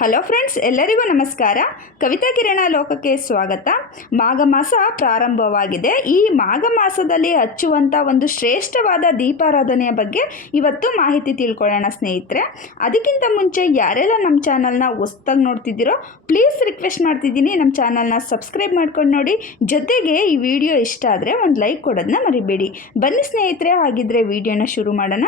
Hello friends, ಎಲ್ಲರಿಗೂ ನಮಸ್ಕಾರ. ಕವಿತಾ ಕಿರಣ ಲೋಕಕ್ಕೆ ಸ್ವಾಗತ. ಮಾಘ ಮಾಸ ಪ್ರಾರಂಭವಾಗಿದೆ. ಈ ಮಾಘ ಮಾಸದಲ್ಲಿ ಹಚ್ಚುವಂಥ ಒಂದು ಶ್ರೇಷ್ಠವಾದ ದೀಪಾರಾಧನೆಯ ಬಗ್ಗೆ ಇವತ್ತು ಮಾಹಿತಿ ತಿಳ್ಕೊಳ್ಳೋಣ ಸ್ನೇಹಿತರೆ. ಅದಕ್ಕಿಂತ ಮುಂಚೆ ಯಾರೆಲ್ಲ ನಮ್ಮ ಚಾನಲ್ನ ಹೊಸ್ದಾಗಿ ನೋಡ್ತಿದ್ದೀರೋ, ಪ್ಲೀಸ್ ರಿಕ್ವೆಸ್ಟ್ ಮಾಡ್ತಿದ್ದೀನಿ ನಮ್ಮ ಚಾನಲ್ನ ಸಬ್ಸ್ಕ್ರೈಬ್ ಮಾಡ್ಕೊಂಡು ನೋಡಿ. ಜೊತೆಗೆ ಈ ವಿಡಿಯೋ ಇಷ್ಟ ಆದರೆ ಒಂದು ಲೈಕ್ ಕೊಡೋದನ್ನ ಮರಿಬೇಡಿ. ಬನ್ನಿ ಸ್ನೇಹಿತರೆ, ಹಾಗಿದ್ರೆ ವಿಡಿಯೋನ ಶುರು ಮಾಡೋಣ.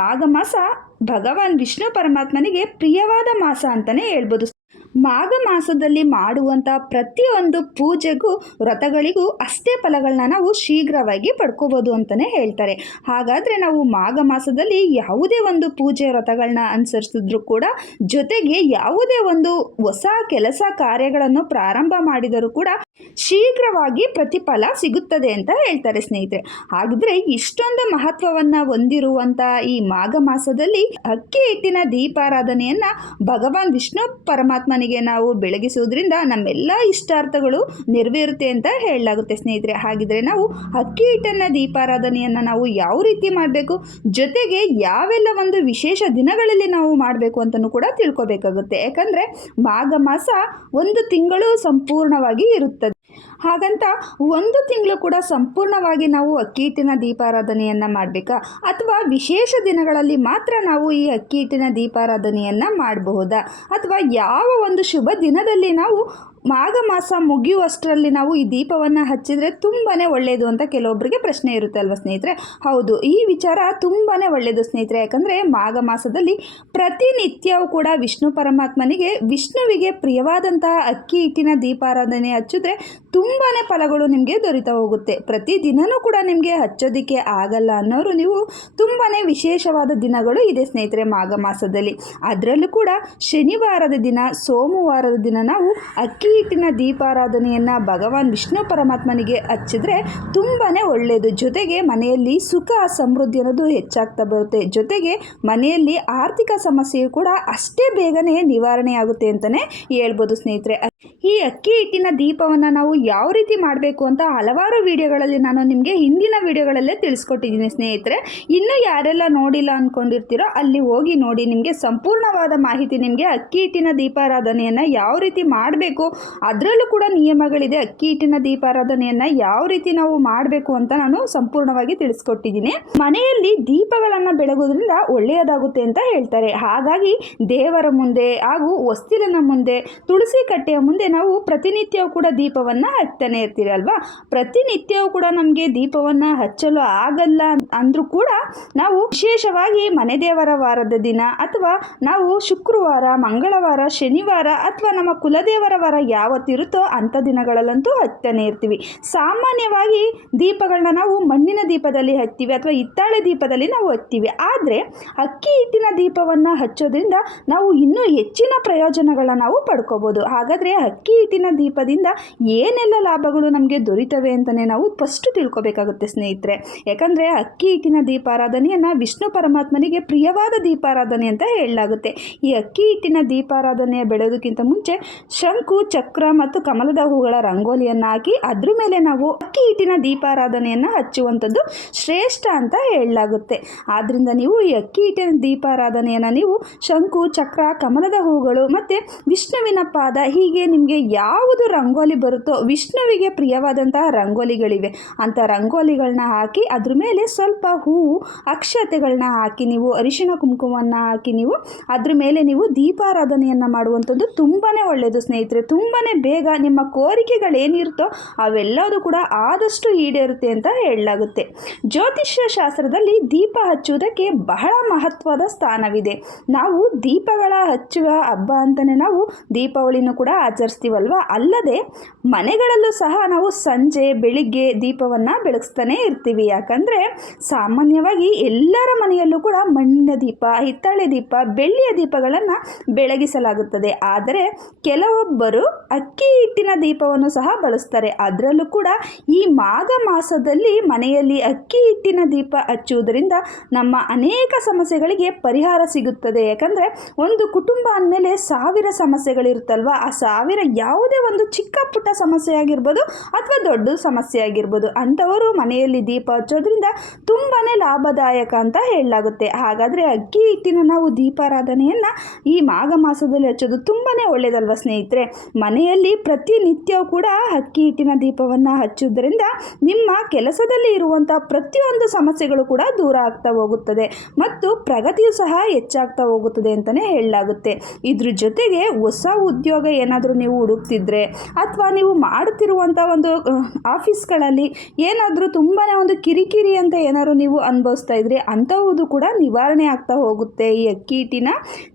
ಮಾಘ ಮಾಸ ಭಗವಾನ್ ವಿಷ್ಣು ಪರಮಾತ್ಮನಿಗೆ ಪ್ರಿಯವಾದ ಮಾಸ ಅಂತಲೇ ಹೇಳ್ಬೋದು. ಮಾಘ ಮಾಸದಲ್ಲಿ ಮಾಡುವಂಥ ಪ್ರತಿಯೊಂದು ಪೂಜೆಗೂ ವ್ರತಗಳಿಗೂ ಅಷ್ಟೇ ಫಲಗಳನ್ನ ನಾವು ಶೀಘ್ರವಾಗಿ ಪಡ್ಕೋಬೋದು ಅಂತಲೇ ಹೇಳ್ತಾರೆ. ಹಾಗಾದರೆ ನಾವು ಮಾಘ ಮಾಸದಲ್ಲಿ ಯಾವುದೇ ಒಂದು ಪೂಜೆ ವ್ರತಗಳನ್ನ ಅನುಸರಿಸಿದ್ರು ಕೂಡ ಜೊತೆಗೆ ಯಾವುದೇ ಒಂದು ಹೊಸ ಕೆಲಸ ಕಾರ್ಯಗಳನ್ನು ಪ್ರಾರಂಭ ಮಾಡಿದರೂ ಕೂಡ ಶೀಘ್ರವಾಗಿ ಪ್ರತಿಫಲ ಸಿಗುತ್ತದೆ ಅಂತ ಹೇಳ್ತಾರೆ ಸ್ನೇಹಿತರೆ. ಹಾಗಿದ್ರೆ ಇಷ್ಟೊಂದು ಮಹತ್ವವನ್ನು ಹೊಂದಿರುವಂಥ ಈ ಮಾಘ ಮಾಸದಲ್ಲಿ ಅಕ್ಕಿ ಹಿಟ್ಟಿನ ದೀಪಾರಾಧನೆಯನ್ನು ಭಗವಾನ್ ವಿಷ್ಣು ಪರಮಾತ್ಮನಿಗೆ ನಾವು ಬೆಳಗಿಸುವುದರಿಂದ ನಮ್ಮೆಲ್ಲ ಇಷ್ಟಾರ್ಥಗಳು ನೆರವೇರುತ್ತೆ ಅಂತ ಹೇಳಲಾಗುತ್ತೆ ಸ್ನೇಹಿತರೆ. ಹಾಗಿದ್ರೆ ನಾವು ಅಕ್ಕಿ ಹಿಟ್ಟನ್ನ, ದೀಪಾರಾಧನೆಯನ್ನು ನಾವು ಯಾವ ರೀತಿ ಮಾಡಬೇಕು? ಜೊತೆಗೆ ಯಾವೆಲ್ಲ ಒಂದು ವಿಶೇಷ ದಿನಗಳಲ್ಲಿ ನಾವು ಮಾಡಬೇಕು ಅಂತಲೂ ಕೂಡ ತಿಳ್ಕೊಬೇಕಾಗುತ್ತೆ. ಯಾಕಂದರೆ ಮಾಘ ಮಾಸ ಒಂದು ತಿಂಗಳು ಸಂಪೂರ್ಣವಾಗಿ ಇರುತ್ತದೆ. ಹಾಗಂತ ಒಂದು ತಿಂಗಳು ಕೂಡ ಸಂಪೂರ್ಣವಾಗಿ ನಾವು ಅಕ್ಕಿ ಹಿಟ್ಟಿನ, ದೀಪಾರಾಧನೆಯನ್ನು ಮಾಡಬೇಕಾ? ಅಥವಾ ವಿಶೇಷ ದಿನಗಳಲ್ಲಿ ಮಾತ್ರ ನಾವು ಈ ಅಕ್ಕಿ ಹಿಟ್ಟಿನ, ದೀಪಾರಾಧನೆಯನ್ನು ಮಾಡಬಹುದಾ? ಅಥವಾ ಯಾವ ಒಂದು ಶುಭ ದಿನದಲ್ಲಿ ನಾವು ಮಾಘ ಮಾಸ ಮುಗಿಯುವಷ್ಟರಲ್ಲಿ ನಾವು ಈ ದೀಪವನ್ನು ಹಚ್ಚಿದರೆ ತುಂಬಾ ಒಳ್ಳೆಯದು ಅಂತ ಕೆಲವೊಬ್ಬರಿಗೆ ಪ್ರಶ್ನೆ ಇರುತ್ತೆ ಅಲ್ವಾ ಸ್ನೇಹಿತರೆ? ಹೌದು, ಈ ವಿಚಾರ ತುಂಬಾ ಒಳ್ಳೆಯದು ಸ್ನೇಹಿತರೆ. ಯಾಕಂದರೆ ಮಾಘ ಮಾಸದಲ್ಲಿ ಪ್ರತಿನಿತ್ಯವೂ ಕೂಡ ವಿಷ್ಣು ಪರಮಾತ್ಮನಿಗೆ, ವಿಷ್ಣುವಿಗೆ ಪ್ರಿಯವಾದಂತಹ ಅಕ್ಕಿ ಹಿಟ್ಟಿನ ದೀಪಾರಾಧನೆ ಹಚ್ಚಿದ್ರೆ ತುಂಬಾ ಫಲಗಳು ನಿಮಗೆ ದೊರೀತಾ ಹೋಗುತ್ತೆ. ಪ್ರತಿದಿನವೂ ಕೂಡ ನಿಮಗೆ ಹಚ್ಚೋದಕ್ಕೆ ಆಗಲ್ಲ ಅನ್ನೋರು ನೀವು ತುಂಬಾ ವಿಶೇಷವಾದ ದಿನಗಳು ಇದೆ ಸ್ನೇಹಿತರೆ ಮಾಘ ಮಾಸದಲ್ಲಿ. ಅದರಲ್ಲೂ ಕೂಡ ಶನಿವಾರದ ದಿನ, ಸೋಮವಾರದ ದಿನ ನಾವು ಅಕ್ಕಿ ಹಿಟ್ಟಿನ ದೀಪಾರಾಧನೆಯನ್ನು ಭಗವಾನ್ ವಿಷ್ಣು ಪರಮಾತ್ಮನಿಗೆ ಹಚ್ಚಿದ್ರೆ ತುಂಬಾ ಒಳ್ಳೆಯದು ಜೊತೆಗೆ ಮನೆಯಲ್ಲಿ ಸುಖ, ಸಮೃದ್ಧಿ ಅನ್ನೋದು ಹೆಚ್ಚಾಗ್ತಾ ಬರುತ್ತೆ. ಜೊತೆಗೆ ಮನೆಯಲ್ಲಿ ಆರ್ಥಿಕ ಸಮಸ್ಯೆಯು ಕೂಡ ಅಷ್ಟೇ ಬೇಗನೆ ನಿವಾರಣೆ ಆಗುತ್ತೆ ಅಂತಲೇ ಹೇಳ್ಬೋದು ಸ್ನೇಹಿತರೆ. ಈ ಅಕ್ಕಿ ಹಿಟ್ಟಿನ ದೀಪವನ್ನು ನಾವು ಯಾವ ರೀತಿ ಮಾಡಬೇಕು ಅಂತ ಹಲವಾರು ವಿಡಿಯೋಗಳಲ್ಲಿ ನಾನು ನಿಮಗೆ ಹಿಂದಿನ ವಿಡಿಯೋಗಳಲ್ಲೇ ತಿಳಿಸ್ಕೊಟ್ಟಿದ್ದೀನಿ ಸ್ನೇಹಿತರೆ. ಇನ್ನೂ ಯಾರೆಲ್ಲ ನೋಡಿಲ್ಲ ಅಂದ್ಕೊಂಡಿರ್ತೀರೋ ಅಲ್ಲಿ ಹೋಗಿ ನೋಡಿ, ನಿಮಗೆ ಸಂಪೂರ್ಣವಾದ ಮಾಹಿತಿ ನಿಮಗೆ ಅಕ್ಕಿ ಹಿಟ್ಟಿನ ದೀಪಾರಾಧನೆಯನ್ನು ಯಾವ ರೀತಿ ಮಾಡಬೇಕು, ಅದರಲ್ಲೂ ಕೂಡ ನಿಯಮಗಳಿದೆ ಅಕ್ಕಿ ಹಿಟ್ಟಿನ ದೀಪಾರಾಧನೆಯನ್ನು ಯಾವ ರೀತಿ ನಾವು ಮಾಡಬೇಕು ಅಂತ ನಾನು ಸಂಪೂರ್ಣವಾಗಿ ತಿಳಿಸ್ಕೊಟ್ಟಿದ್ದೀನಿ. ಮನೆಯಲ್ಲಿ ದೀಪಗಳನ್ನು ಬೆಳಗೋದ್ರಿಂದ ಒಳ್ಳೆಯದಾಗುತ್ತೆ ಅಂತ ಹೇಳ್ತಾರೆ. ಹಾಗಾಗಿ ದೇವರ ಮುಂದೆ ಹಾಗೂ ಹೊಸ್ತಿಲಿನ ಮುಂದೆ ತುಳಸಿ ಕಟ್ಟೆಯ ಮುಂದೆ ನಾವು ಪ್ರತಿನಿತ್ಯವೂ ಕೂಡ ದೀಪವನ್ನು ಹಚ್ತಾನೆ ಇರ್ತೀರಿ ಅಲ್ವಾ? ಪ್ರತಿನಿತ್ಯವೂ ಕೂಡ ನಮಗೆ ದೀಪವನ್ನು ಹಚ್ಚಲು ಆಗಲ್ಲ ಅಂದರೂ ಕೂಡ ನಾವು ವಿಶೇಷವಾಗಿ ಮನೆ ದೇವರ ವಾರದ ದಿನ ಅಥವಾ ನಾವು ಶುಕ್ರವಾರ, ಮಂಗಳವಾರ, ಶನಿವಾರ ಅಥವಾ ನಮ್ಮ ಕುಲದೇವರ ವಾರ ಯಾವತ್ತಿರುತ್ತೋ ಅಂಥ ದಿನಗಳಲ್ಲಂತೂ ಹಚ್ತಾನೆ ಇರ್ತೀವಿ. ಸಾಮಾನ್ಯವಾಗಿ ದೀಪಗಳನ್ನ ನಾವು ಮಣ್ಣಿನ ದೀಪದಲ್ಲಿ ಹಚ್ತೀವಿ ಅಥವಾ ಹಿತ್ತಾಳೆ ದೀಪದಲ್ಲಿ ನಾವು ಹಚ್ತೀವಿ ಆದರೆ ಅಕ್ಕಿ ಹಿಟ್ಟಿನ ದೀಪವನ್ನು ಹಚ್ಚೋದ್ರಿಂದ ನಾವು ಇನ್ನೂ ಹೆಚ್ಚಿನ ಪ್ರಯೋಜನಗಳನ್ನ ನಾವು ಪಡ್ಕೋಬೋದು. ಹಾಗಾದರೆ ಅಕ್ಕಿ ಹಿಟ್ಟಿನ ದೀಪದಿಂದ ಏನೆಲ್ಲ ಲಾಭಗಳು ನಮಗೆ ದೊರೀತವೆ ಅಂತಲೇ ನಾವು ಫಸ್ಟು ತಿಳ್ಕೊಬೇಕಾಗುತ್ತೆ ಸ್ನೇಹಿತರೆ. ಯಾಕಂದರೆ ಅಕ್ಕಿ ಹಿಟ್ಟಿನ ದೀಪಾರಾಧನೆಯನ್ನು ವಿಷ್ಣು ಪರಮಾತ್ಮನಿಗೆ ಪ್ರಿಯವಾದ ದೀಪಾರಾಧನೆ ಅಂತ ಹೇಳಲಾಗುತ್ತೆ. ಈ ಅಕ್ಕಿ ಹಿಟ್ಟಿನ ದೀಪಾರಾಧನೆಯ ಬೆಳೆಯೋದಕ್ಕಿಂತ ಮುಂಚೆ ಶಂಕು, ಚಕ್ರ ಮತ್ತು ಕಮಲದ ಹೂಗಳ ರಂಗೋಲಿಯನ್ನು ಹಾಕಿ ಅದ್ರ ಮೇಲೆ ನಾವು ಅಕ್ಕಿ ಹಿಟ್ಟಿನ ದೀಪಾರಾಧನೆಯನ್ನು ಹಚ್ಚುವಂಥದ್ದು ಶ್ರೇಷ್ಠ ಅಂತ ಹೇಳಲಾಗುತ್ತೆ. ಆದ್ದರಿಂದ ನೀವು ಈ ಅಕ್ಕಿ ಹಿಟ್ಟಿನ ದೀಪಾರಾಧನೆಯನ್ನು ನೀವು ಶಂಕು, ಚಕ್ರ, ಕಮಲದ ಹೂಗಳು ಮತ್ತು ವಿಷ್ಣುವಿನ ಪಾದ ಹೀಗೆ ನಿಮಗೆ ಯಾವುದು ರಂಗೋಲಿ ಬರುತ್ತೋ ವಿಷ್ಣುವಿಗೆ ಪ್ರಿಯವಾದಂತಹ ರಂಗೋಲಿಗಳಿವೆ. ಅಂಥ ರಂಗೋಲಿಗಳನ್ನ ಹಾಕಿ ಅದ್ರ ಮೇಲೆ ಸ್ವಲ್ಪ ಹೂವು ಅಕ್ಷತೆಗಳನ್ನ ಹಾಕಿ ನೀವು ಅರಿಶಿಣ ಕುಂಕುಮವನ್ನು ಹಾಕಿ ನೀವು ಅದ್ರ ಮೇಲೆ ನೀವು ದೀಪಾರಾಧನೆಯನ್ನು ಮಾಡುವಂಥದ್ದು ತುಂಬಾ ಒಳ್ಳೆಯದು ಸ್ನೇಹಿತರೆ. ತುಂಬಾ ಬೇಗ ನಿಮ್ಮ ಕೋರಿಕೆಗಳೇನಿರುತ್ತೋ ಅವೆಲ್ಲದೂ ಕೂಡ ಆದಷ್ಟು ಈಡೇರುತ್ತೆ ಅಂತ ಹೇಳಲಾಗುತ್ತೆ. ಜ್ಯೋತಿಷ್ಯ ಶಾಸ್ತ್ರದಲ್ಲಿ ದೀಪ ಹಚ್ಚುವುದಕ್ಕೆ ಬಹಳ ಮಹತ್ವದ ಸ್ಥಾನವಿದೆ. ನಾವು ದೀಪಗಳ ಹಚ್ಚುವ ಹಬ್ಬ ಅಂತಲೇ ನಾವು ದೀಪಾವಳಿನೂ ಕೂಡ ಆಚರಿಸ್ತೀವಲ್ವ? ಅಲ್ಲದೆ ಮನೆಗಳಲ್ಲೂ ಸಹ ನಾವು ಸಂಜೆ, ಬೆಳಿಗ್ಗೆ ದೀಪವನ್ನು ಬೆಳಗಿಸ್ತಾನೆ ಇರ್ತೀವಿ. ಯಾಕಂದರೆ ಸಾಮಾನ್ಯವಾಗಿ ಎಲ್ಲರ ಮನೆಯಲ್ಲೂ ಕೂಡ ಮಣ್ಣಿನ ದೀಪ, ಹಿತ್ತಾಳೆ ದೀಪ, ಬೆಳ್ಳಿಯ ದೀಪಗಳನ್ನು ಬೆಳಗಿಸಲಾಗುತ್ತದೆ. ಆದರೆ ಕೆಲವೊಬ್ಬರು ಅಕ್ಕಿ ಹಿಟ್ಟಿನ ದೀಪವನ್ನು ಸಹ ಬಳಸ್ತಾರೆ. ಅದರಲ್ಲೂ ಕೂಡ ಈ ಮಾಘ ಮಾಸದಲ್ಲಿ ಮನೆಯಲ್ಲಿ ಅಕ್ಕಿ ಹಿಟ್ಟಿನ ದೀಪ ಹಚ್ಚುವುದರಿಂದ ನಮ್ಮ ಅನೇಕ ಸಮಸ್ಯೆಗಳಿಗೆ ಪರಿಹಾರ ಸಿಗುತ್ತದೆ. ಯಾಕಂದರೆ ಒಂದು ಕುಟುಂಬ ಅಂದಮೇಲೆ ಸಾವಿರ ಸಮಸ್ಯೆಗಳಿರುತ್ತಲ್ವ? ಆ ಸಾವಿರ ಯಾವುದೇ ಒಂದು ಚಿಕ್ಕ ಪುಟ್ಟ ಸಮಸ್ಯೆ ಆಗಿರ್ಬೋದು ಅಥವಾ ದೊಡ್ಡ ಸಮಸ್ಯೆ ಆಗಿರ್ಬೋದು ಅಂಥವರು ಮನೆಯಲ್ಲಿ ದೀಪ ಹಚ್ಚೋದ್ರಿಂದ ತುಂಬಾ ಲಾಭದಾಯಕ ಅಂತ ಹೇಳಲಾಗುತ್ತೆ. ಹಾಗಾದರೆ ಅಕ್ಕಿ ಹಿಟ್ಟಿನ ನಾವು ದೀಪಾರಾಧನೆಯನ್ನು ಈ ಮಾಘ ಮಾಸದಲ್ಲಿ ಹಚ್ಚೋದು ತುಂಬಾ ಒಳ್ಳೆಯದಲ್ವ ಸ್ನೇಹಿತರೆ? ಮನೆಯಲ್ಲಿ ಪ್ರತಿನಿತ್ಯವೂ ಕೂಡ ಅಕ್ಕಿ ಹಿಟ್ಟಿನ ದೀಪವನ್ನು ಹಚ್ಚೋದ್ರಿಂದ ನಿಮ್ಮ ಕೆಲಸದಲ್ಲಿ ಇರುವಂಥ ಪ್ರತಿಯೊಂದು ಸಮಸ್ಯೆಗಳು ಕೂಡ ದೂರ ಆಗ್ತಾ ಹೋಗುತ್ತದೆ ಮತ್ತು ಪ್ರಗತಿಯು ಸಹ ಹೆಚ್ಚಾಗ್ತಾ ಹೋಗುತ್ತದೆ ಅಂತಲೇ ಹೇಳಲಾಗುತ್ತೆ. ಇದ್ರ ಜೊತೆಗೆ ಹೊಸ ಉದ್ಯೋಗ ಏನಾದರೂ ನೀವು ಹುಡುಕ್ತಿದ್ರೆ ಅಥವಾ ನೀವು ಮಾಡುತ್ತಿರುವಂಥ ಒಂದು ಆಫೀಸ್ಗಳಲ್ಲಿ ಏನಾದರೂ ತುಂಬಾ ಒಂದು ಕಿರಿಕಿರಿ ಅಂತ ಏನಾದರೂ ನೀವು ಅನುಭವಿಸ್ತಾ ಇದ್ರೆ ಅಂಥವುದು ಕೂಡ ನಿವಾರಣೆ ಆಗ್ತಾ ಹೋಗುತ್ತೆ ಈ ಅಕ್ಕಿ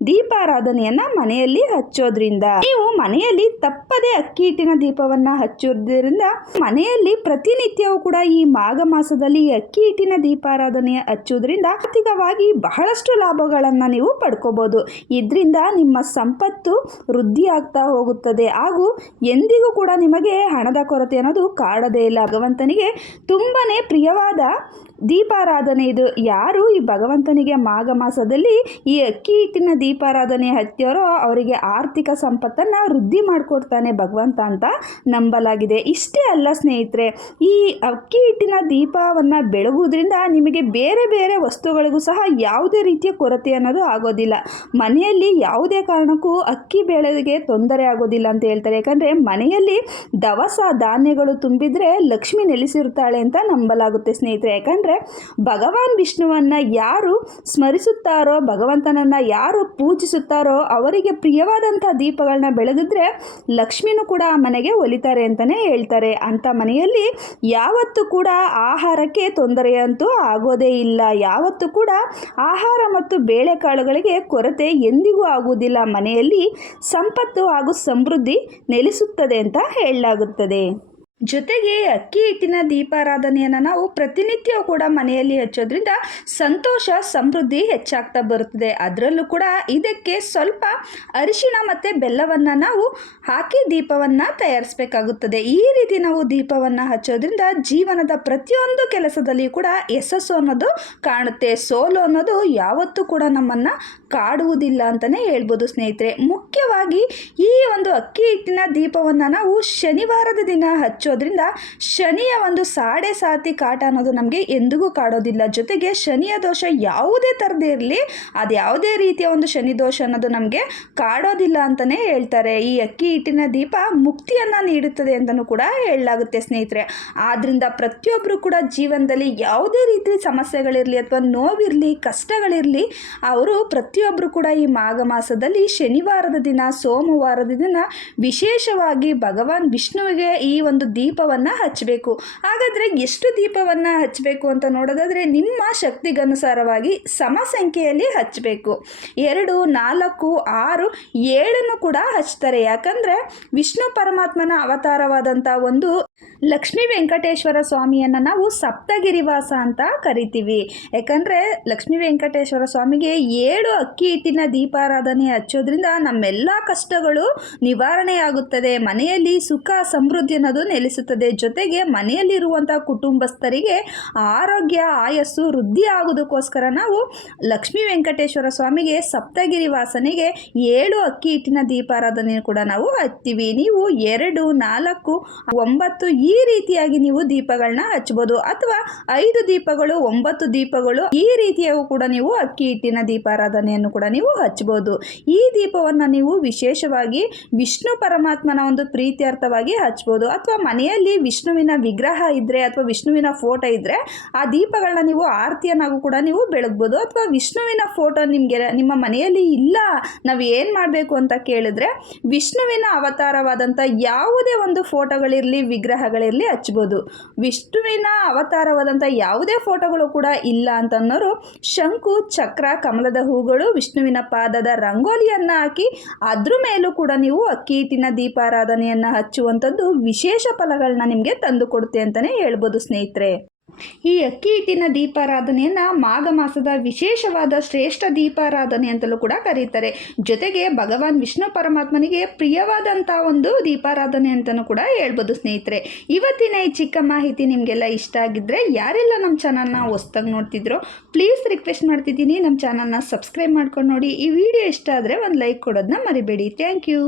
ದೀಪಾರಾಧನೆಯನ್ನು ಮನೆಯಲ್ಲಿ ಹಚ್ಚೋದ್ರಿಂದ. ನೀವು ಮನೆಯಲ್ಲಿ ತಪ್ಪದೆ ಅಕ್ಕಿ ಹಿಟ್ಟಿನ ದೀಪವನ್ನು ಹಚ್ಚೋದ್ರಿಂದ ಮನೆಯಲ್ಲಿ ಪ್ರತಿನಿತ್ಯವೂ ಕೂಡ ಈ ಮಾಘ ಮಾಸದಲ್ಲಿ ಅಕ್ಕಿ ಹಿಟ್ಟಿನ ದೀಪಾರಾಧನೆ ಹಚ್ಚೋದ್ರಿಂದ ಆರ್ಥಿಕವಾಗಿ ಬಹಳಷ್ಟು ಲಾಭಗಳನ್ನು ನೀವು ಪಡ್ಕೋಬಹುದು ಇದರಿಂದ ನಿಮ್ಮ ಸಂಪತ್ತು ವೃದ್ಧಿ ಆಗ್ತಾ ಹೋಗುತ್ತದೆ. ಹಾಗೂ ಎಂದಿಗೂ ಕೂಡ ನಿಮಗೆ ಹಣದ ಕೊರತೆ ಅನ್ನೋದು ಕಾಡದೇ ಇಲ್ಲ. ಭಗವಂತನಿಗೆ ತುಂಬನೇ ಪ್ರಿಯವಾದ ದೀಪಾರಾಧನೆ ಇದು. ಯಾರು ಈ ಭಗವಂತನಿಗೆ ಮಾಘ ಮಾಸದಲ್ಲಿ ಈ ಅಕ್ಕಿ ಹಿಟ್ಟಿನ ದೀಪಾರಾಧನೆ ಹಚ್ಚಾರೋ ಅವರಿಗೆ ಆರ್ಥಿಕ ಸಂಪತ್ತನ್ನು ವೃದ್ಧಿ ಮಾಡಿಕೊಡ್ತಾನೆ ಭಗವಂತ ಅಂತ ನಂಬಲಾಗಿದೆ. ಇಷ್ಟೇ ಅಲ್ಲ ಸ್ನೇಹಿತರೆ, ಈ ಅಕ್ಕಿ ಹಿಟ್ಟಿನ ದೀಪವನ್ನು ಬೆಳಗುವುದರಿಂದ ನಿಮಗೆ ಬೇರೆ ಬೇರೆ ವಸ್ತುಗಳಿಗೂ ಸಹ ಯಾವುದೇ ರೀತಿಯ ಕೊರತೆ ಅನ್ನೋದು ಆಗೋದಿಲ್ಲ. ಮನೆಯಲ್ಲಿ ಯಾವುದೇ ಕಾರಣಕ್ಕೂ ಅಕ್ಕಿ ಬೆಳೆಗೆ ತೊಂದರೆ ಆಗೋದಿಲ್ಲ ಅಂತ ಹೇಳ್ತಾರೆ. ಯಾಕಂದರೆ ಮನೆಯಲ್ಲಿ ದವಸ ಧಾನ್ಯಗಳು ತುಂಬಿದರೆ ಲಕ್ಷ್ಮಿ ನೆಲೆಸಿರುತ್ತಾಳೆ ಅಂತ ನಂಬಲಾಗುತ್ತೆ ಸ್ನೇಹಿತರೆ. ಯಾಕಂದರೆ ಭಗವಾನ್ ವಿಷ್ಣುವನ್ನು ಯಾರು ಸ್ಮರಿಸುತ್ತಾರೋ, ಭಗವಂತನನ್ನು ಯಾರು ಪೂಜಿಸುತ್ತಾರೋ, ಅವರಿಗೆ ಪ್ರಿಯವಾದಂಥ ದೀಪಗಳನ್ನ ಬೆಳಗಿದ್ರೆ ಲಕ್ಷ್ಮಿನೂ ಕೂಡ ಆ ಮನೆಗೆ ಒಲಿತಾರೆ ಅಂತಲೇ ಹೇಳ್ತಾರೆ. ಅಂಥ ಮನೆಯಲ್ಲಿ ಯಾವತ್ತೂ ಕೂಡ ಆಹಾರಕ್ಕೆ ತೊಂದರೆಯಂತೂ ಆಗೋದೇ ಇಲ್ಲ. ಯಾವತ್ತೂ ಕೂಡ ಆಹಾರ ಮತ್ತು ಬೇಳೆಕಾಳುಗಳಿಗೆ ಕೊರತೆ ಎಂದಿಗೂ ಆಗುವುದಿಲ್ಲ. ಮನೆಯಲ್ಲಿ ಸಂಪತ್ತು ಹಾಗೂ ಸಮೃದ್ಧಿ ನೆಲೆಸುತ್ತದೆ ಅಂತ ಹೇಳಲಾಗುತ್ತದೆ. ಜೊತೆಗೆ ಅಕ್ಕಿ ಹಿಟ್ಟಿನ ದೀಪಾರಾಧನೆಯನ್ನು ನಾವು ಪ್ರತಿನಿತ್ಯ ಕೂಡ ಮನೆಯಲ್ಲಿ ಹಚ್ಚೋದ್ರಿಂದ ಸಂತೋಷ, ಸಮೃದ್ಧಿ ಹೆಚ್ಚಾಗ್ತಾ ಬರುತ್ತದೆ. ಅದರಲ್ಲೂ ಕೂಡ ಇದಕ್ಕೆ ಸ್ವಲ್ಪ ಅರಿಶಿಣ ಮತ್ತು ಬೆಲ್ಲವನ್ನು ನಾವು ಹಾಕಿ ದೀಪವನ್ನು ತಯಾರಿಸಬೇಕಾಗುತ್ತದೆ. ಈ ರೀತಿ ನಾವು ದೀಪವನ್ನು ಹಚ್ಚೋದ್ರಿಂದ ಜೀವನದ ಪ್ರತಿಯೊಂದು ಕೆಲಸದಲ್ಲಿ ಕೂಡ ಯಶಸ್ಸು ಅನ್ನೋದು ಕಾಣುತ್ತೆ. ಸೋಲು ಅನ್ನೋದು ಯಾವತ್ತೂ ಕೂಡ ನಮ್ಮನ್ನು ಕಾಡುವುದಿಲ್ಲ ಅಂತಲೇ ಹೇಳ್ಬೋದು ಸ್ನೇಹಿತರೆ. ಮುಖ್ಯವಾಗಿ ಈ ಒಂದು ಅಕ್ಕಿ ಹಿಟ್ಟಿನ ದೀಪವನ್ನು ನಾವು ಶನಿವಾರದ ದಿನ ಹಚ್ಚೋದ್ರಿಂದ ಶನಿಯ ಒಂದು ಸಾಡೆ ಸಾತಿ ಕಾಟ ಅನ್ನೋದು ನಮಗೆ ಎಂದಿಗೂ ಕಾಡೋದಿಲ್ಲ. ಜೊತೆಗೆ ಶನಿಯ ದೋಷ ಯಾವುದೇ ಥರದೇ ಇರಲಿ, ಅದು ಯಾವುದೇ ರೀತಿಯ ಒಂದು ಶನಿ ದೋಷ ಅನ್ನೋದು ನಮಗೆ ಕಾಡೋದಿಲ್ಲ ಅಂತಲೇ ಹೇಳ್ತಾರೆ. ಈ ಅಕ್ಕಿ ಹಿಟ್ಟಿನ ದೀಪ ಮುಕ್ತಿಯನ್ನು ನೀಡುತ್ತದೆ ಅಂತಲೂ ಕೂಡ ಹೇಳಲಾಗುತ್ತೆ ಸ್ನೇಹಿತರೆ. ಆದ್ದರಿಂದ ಪ್ರತಿಯೊಬ್ಬರು ಕೂಡ ಜೀವನದಲ್ಲಿ ಯಾವುದೇ ರೀತಿ ಸಮಸ್ಯೆಗಳಿರಲಿ ಅಥವಾ ನೋವಿರಲಿ, ಕಷ್ಟಗಳಿರಲಿ, ಅವರು ಪ್ರತಿಯೊಬ್ಬರು ಕೂಡ ಈ ಮಾಘ ಮಾಸದಲ್ಲಿ ಶನಿವಾರದ ದಿನ, ಸೋಮವಾರದ ದಿನ ವಿಶೇಷವಾಗಿ ಭಗವಾನ್ ವಿಷ್ಣುವಿಗೆ ಈ ಒಂದು ದೀಪವನ್ನು ಹಚ್ಚಬೇಕು ಹಾಗಾದರೆ ಎಷ್ಟು ದೀಪವನ್ನು ಹಚ್ಚಬೇಕು ಅಂತ ನೋಡೋದಾದರೆ ನಿಮ್ಮ ಶಕ್ತಿಗನುಸಾರವಾಗಿ ಸಮ ಸಂಖ್ಯೆಯಲ್ಲಿ ಹಚ್ಚಬೇಕು ಎರಡು, ನಾಲ್ಕು, ಆರು, ಏಳನ್ನು ಕೂಡ ಹಚ್ತಾರೆ. ಯಾಕಂದರೆ ವಿಷ್ಣು ಪರಮಾತ್ಮನ ಅವತಾರವಾದಂಥ ಒಂದು ಲಕ್ಷ್ಮೀ ವೆಂಕಟೇಶ್ವರ ಸ್ವಾಮಿಯನ್ನು ನಾವು ಸಪ್ತಗಿರಿವಾಸ ಅಂತ ಕರಿತೀವಿ. ಯಾಕಂದರೆ ಲಕ್ಷ್ಮೀ ವೆಂಕಟೇಶ್ವರ ಸ್ವಾಮಿಗೆ ಏಳು ಅಕ್ಕಿ ಹಿಟ್ಟಿನ ದೀಪಾರಾಧನೆ ಹಚ್ಚೋದ್ರಿಂದ ನಮ್ಮೆಲ್ಲ ಕಷ್ಟಗಳು ನಿವಾರಣೆಯಾಗುತ್ತದೆ. ಮನೆಯಲ್ಲಿ ಸುಖ, ಸಮೃದ್ಧಿ ಅನ್ನೋದು ನೆಲೆಸುತ್ತದೆ. ಜೊತೆಗೆ ಮನೆಯಲ್ಲಿರುವಂಥ ಕುಟುಂಬಸ್ಥರಿಗೆ ಆರೋಗ್ಯ, ಆಯಸ್ಸು, ವೃದ್ಧಿ ಆಗೋದಕ್ಕೋಸ್ಕರ ನಾವು ಲಕ್ಷ್ಮೀ ವೆಂಕಟೇಶ್ವರ ಸ್ವಾಮಿಗೆ ಸಪ್ತಗಿರಿ ವಾಸನೆಗೆ ಏಳು ಅಕ್ಕಿ ಹಿಟ್ಟಿನ ದೀಪಾರಾಧನೆ ಕೂಡ ನಾವು ಹತ್ತೀವಿ ನೀವು ಎರಡು, ನಾಲ್ಕು, ಒಂಬತ್ತು ಈ ರೀತಿಯಾಗಿ ನೀವು ದೀಪಗಳನ್ನ ಹಚ್ಚಬಹುದು ಅಥವಾ ಐದು ದೀಪಗಳು, ಒಂಬತ್ತು ದೀಪಗಳು, ಈ ರೀತಿಯಾಗೂ ಕೂಡ ನೀವು ಅಕ್ಕಿ ಹಿಟ್ಟಿನ ದೀಪಾರಾಧನೆಯನ್ನು ಕೂಡ ನೀವು ಹಚ್ಚಬಹುದು ಈ ದೀಪವನ್ನು ನೀವು ವಿಶೇಷವಾಗಿ ವಿಷ್ಣು ಪರಮಾತ್ಮನ ಒಂದು ಪ್ರೀತ್ಯರ್ಥವಾಗಿ ಹಚ್ಚಬಹುದು ಅಥವಾ ಮನೆಯಲ್ಲಿ ವಿಷ್ಣುವಿನ ವಿಗ್ರಹ ಇದ್ರೆ ಅಥವಾ ವಿಷ್ಣುವಿನ ಫೋಟೋ ಇದ್ರೆ ಆ ದೀಪಗಳನ್ನ ನೀವು ಆರತಿಯನ್ನಾಗೂ ಕೂಡ ನೀವು ಬೆಳಗ್ಬೋದು. ಅಥವಾ ವಿಷ್ಣುವಿನ ಫೋಟೋ ನಿಮಗೆ, ನಿಮ್ಮ ಮನೆಯಲ್ಲಿ ಇಲ್ಲ, ನಾವು ಏನು ಮಾಡಬೇಕು ಅಂತ ಕೇಳಿದ್ರೆ ವಿಷ್ಣುವಿನ ಅವತಾರವಾದಂತ ಯಾವುದೇ ಒಂದು ಫೋಟೋಗಳಿರಲಿ ವಿಗ್ರಹಗಳಿರಲಿ ಹಚ್ಬೋದು. ವಿಷ್ಣುವಿನ ಅವತಾರವಾದಂಥ ಯಾವುದೇ ಫೋಟೋಗಳು ಕೂಡ ಇಲ್ಲ ಅಂತನ್ನೋರು ಶಂಕು, ಚಕ್ರ, ಕಮಲದ ಹೂಗಳು, ವಿಷ್ಣುವಿನ ಪಾದದ ರಂಗೋಲಿಯನ್ನು ಹಾಕಿ ಅದ್ರ ಮೇಲೂ ಕೂಡ ನೀವು ಅಕ್ಕಿ ಹಿಟ್ಟಿನ ದೀಪಾರಾಧನೆಯನ್ನು ಹಚ್ಚುವಂಥದ್ದು ವಿಶೇಷ ಫಲಗಳನ್ನ ನಿಮಗೆ ತಂದು ಕೊಡುತ್ತೆ ಅಂತಲೇ ಹೇಳ್ಬೋದು ಸ್ನೇಹಿತರೆ. ಈ ಅಕ್ಕಿ ಹಿಟ್ಟಿನ ದೀಪಾರಾಧನೆಯನ್ನು ಮಾಘ ಮಾಸದ ವಿಶೇಷವಾದ ಶ್ರೇಷ್ಠ ದೀಪಾರಾಧನೆ ಅಂತಲೂ ಕೂಡ ಕರೀತಾರೆ. ಜೊತೆಗೆ ಭಗವಾನ್ ವಿಷ್ಣು ಪರಮಾತ್ಮನಿಗೆ ಪ್ರಿಯವಾದಂಥ ಒಂದು ದೀಪಾರಾಧನೆ ಅಂತಲೂ ಕೂಡ ಹೇಳ್ಬೋದು ಸ್ನೇಹಿತರೆ. ಇವತ್ತಿನ ಈ ಚಿಕ್ಕ ಮಾಹಿತಿ ನಿಮಗೆಲ್ಲ ಇಷ್ಟ ಆಗಿದ್ದರೆ ಯಾರೆಲ್ಲ ನಮ್ಮ ಚಾನಲ್ನ ಹೊಸ್ದಾಗಿ ನೋಡ್ತಿದ್ರೋ ಪ್ಲೀಸ್ ರಿಕ್ವೆಸ್ಟ್ ಮಾಡ್ತಿದ್ದೀನಿ. ನಮ್ಮ ಚಾನಲ್ನ ಸಬ್ಸ್ಕ್ರೈಬ್ ಮಾಡ್ಕೊಂಡು ನೋಡಿ. ಈ ವಿಡಿಯೋ ಇಷ್ಟ ಆದರೆ ಒಂದು ಲೈಕ್ ಕೊಡೋದನ್ನ ಮರಿಬೇಡಿ. Thank you.